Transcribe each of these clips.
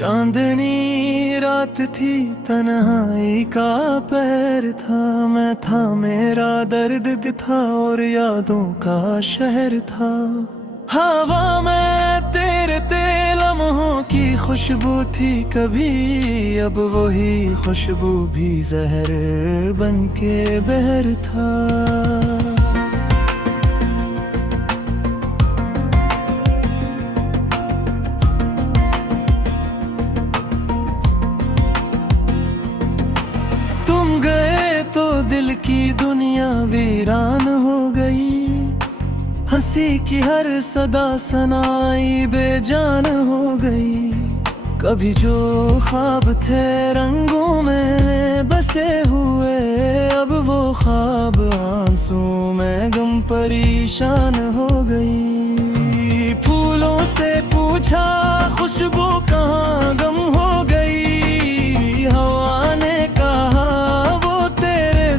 चांदनी रात थी, तन्हाई का पैर था। मैं था, मेरा दर्द था और यादों का शहर था। हवा में तेरे लम्हों की खुशबू थी कभी, अब वही खुशबू भी जहर बन के बहर था। तो दिल की दुनिया वीरान हो गई, हंसी की हर सदा सनाई बेजान हो गई। कभी जो ख्वाब थे रंगों में बसे हुए, अब वो ख्वाब आंसू में गम परेशान हो गई। फूलों से पूछा खुशबू कहाँ गम हो गई, हवा ने कहा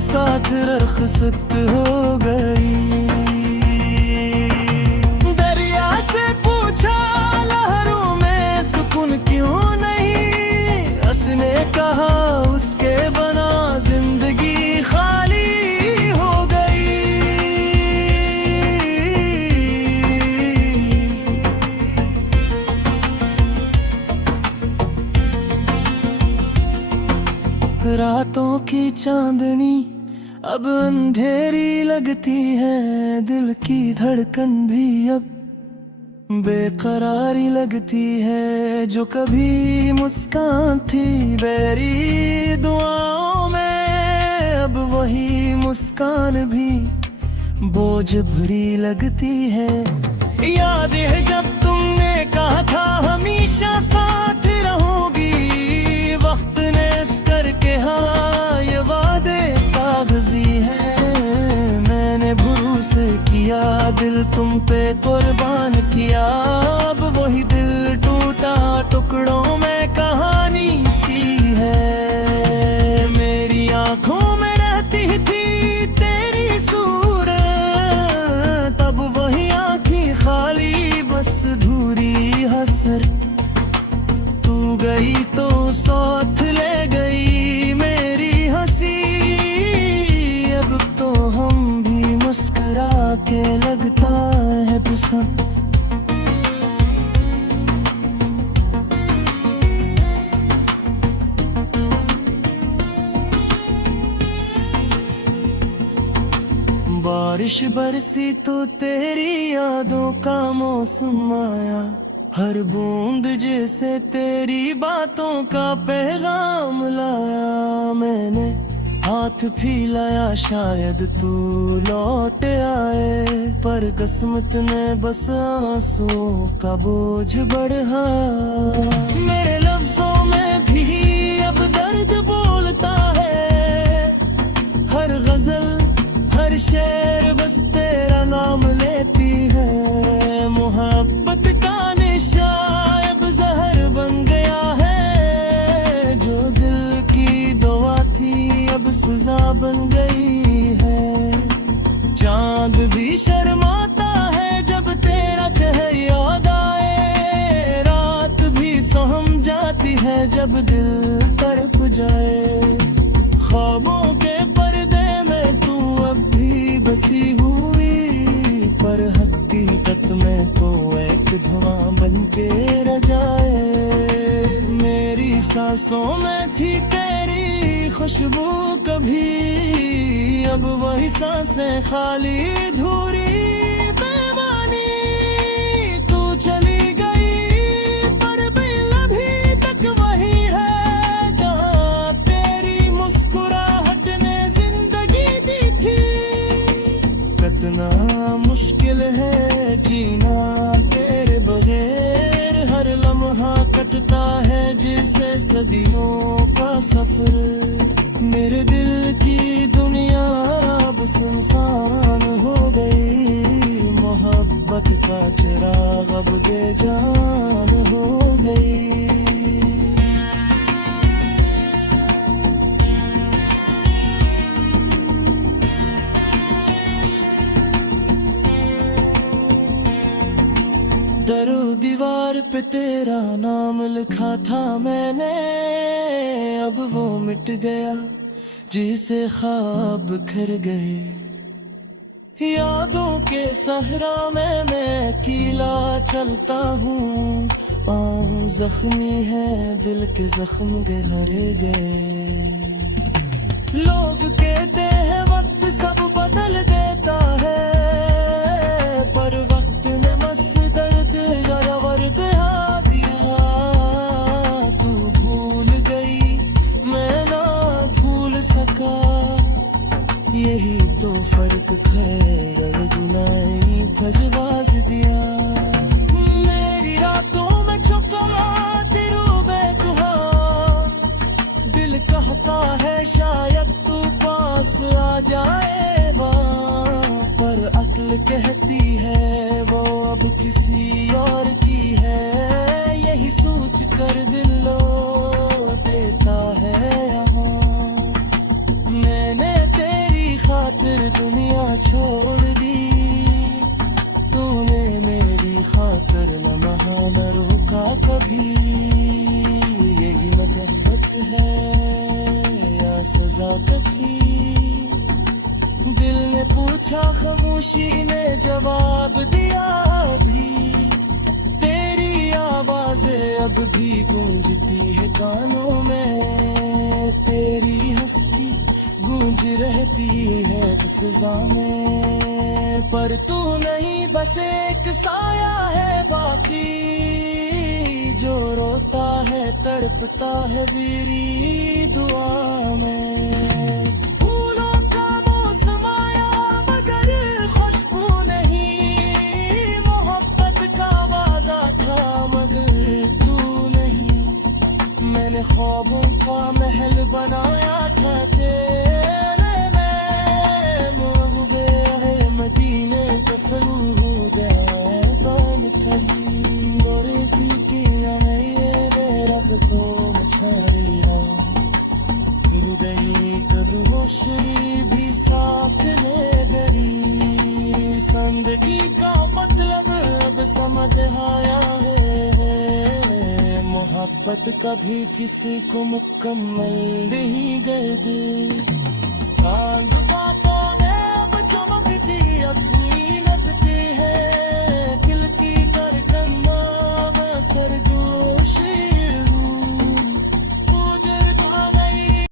साथ रखसत हो गई। दरिया से पूछा लहरों में सुकून क्यों नहीं, उसने कहा उसके बना जिंदगी खाली हो गई। रातों की चांदनी अब अंधेरी लगती है, दिल की धड़कन भी अब बेकरारी लगती है। जो कभी मुस्कान थी बेरी दुआओं में, अब वही मुस्कान भी बोझ भरी लगती है। याद है जब तुमने कहा था हमेशा साथ रहोगी, वक्त ने इस करके हाँ ये वादे कागजी है। मैंने भरोसे किया, दिल तुम पे कुर्बान किया, अब वही दिल टूटा टुकड़ों में कहानी सी है। मेरी आंखों में रहती थी तेरी सूरत, तब वही आंखें खाली बस धूरी हसर। तू गई तो साथ ले गई मेरी हंसी, अब तो हम भी मुस्कुरा के लगता है पसंद। बारिश बरसी तो तेरी यादों का मौसम आया, हर बूंद जैसे तेरी बातों का पैगाम लाया। मैंने हाथ फैलाया शायद तू लौट आए, पर किस्मत ने बस आंसुओं का बोझ बढ़ा। मेरे लफ्जों में भी अब दर्द बोलता है, हर गजल हर शेर बस तेरा नाम लेती है। मोहब्बत का निशान अब जहर बन गया है, जो दिल की दुआ थी अब सजा बन गई है। चांद भी शर्माता है जब तेरा चेहरा याद आए, रात भी सहम जाती है जब दिल तड़प जाए। ख्वाबों के पर्दे में तू अब भी बसी हुई, पर हकीकत में तो एक धुआं बन के रह जाए। मेरी सांसों में थी तेरी खुशबू कभी, अब वही सांसें खाली धूरी बेमानी। तू चली गई पर दिल अभी तक वही है, जहाँ तेरी मुस्कुराहट ने जिंदगी दी थी। कितना मुश्किल है जीना तेरे बगैर, हर लम्हा कटता है जैसे सदियों का सफर। मेरे दिल की दुनिया अब सुनसान हो गई, मोहब्बत का चिराग अब बेजान हो गई। दरो दीवार पे तेरा नाम लिखा था मैंने, अब वो मिट गया जिसे ख्वाब बिखर गए। यादों के सहरा में मैं अकेला चलता हूँ, पाँव जख्मी है दिल के जख्म गहरे गए। लोग कहते हैं वक्त सब बदल देता है, पर वक्त ने मस दर्द जरावर बहा दिया। तू भूल गई मैं ना भूल सका, यही तो फर्क खैर गुनाई भजवाज दिया। मेरी रातों में छुपा तेरू बेतुहा, दिल कहता है शायद तू पास आ जाएगा, पर अक्ल कहती है वो अब किसी और की है। यही सोच कर दिल लो देता है यहाँ। मैंने तेरी खातिर दुनिया छोड़ दी, तूने मेरी खातिर लम्हा न रोका कभी। यही मोहब्बत है या सजा कभी? दिल ने पूछा खामोशी ने जवाब दिया भी, तेरी आवाज़ें अब भी गूंजती है कानों में। तेरी हंसी गूंज रहती है फिजा में, पर तू नहीं बस एक साया है बाकी, जो रोता है तड़पता है मेरी दुआ में। फूलों का मौसम आया मगर खुशबू नहीं, मोहब्बत का वादा था मगर तू नहीं। मैंने ख्वाबों का महल बनाया था तेरे में, मुड़ गया है मदीने पे फलू हो गया बान थली। गोरे तीतियां ये रब को मचा रिया, गिर गई कब रोशनी भी साथ ले गई। जिंदगी का मतलब अब समझ आया है, मोहब्बत कभी किसी को मुकम्मल नहीं कर दे।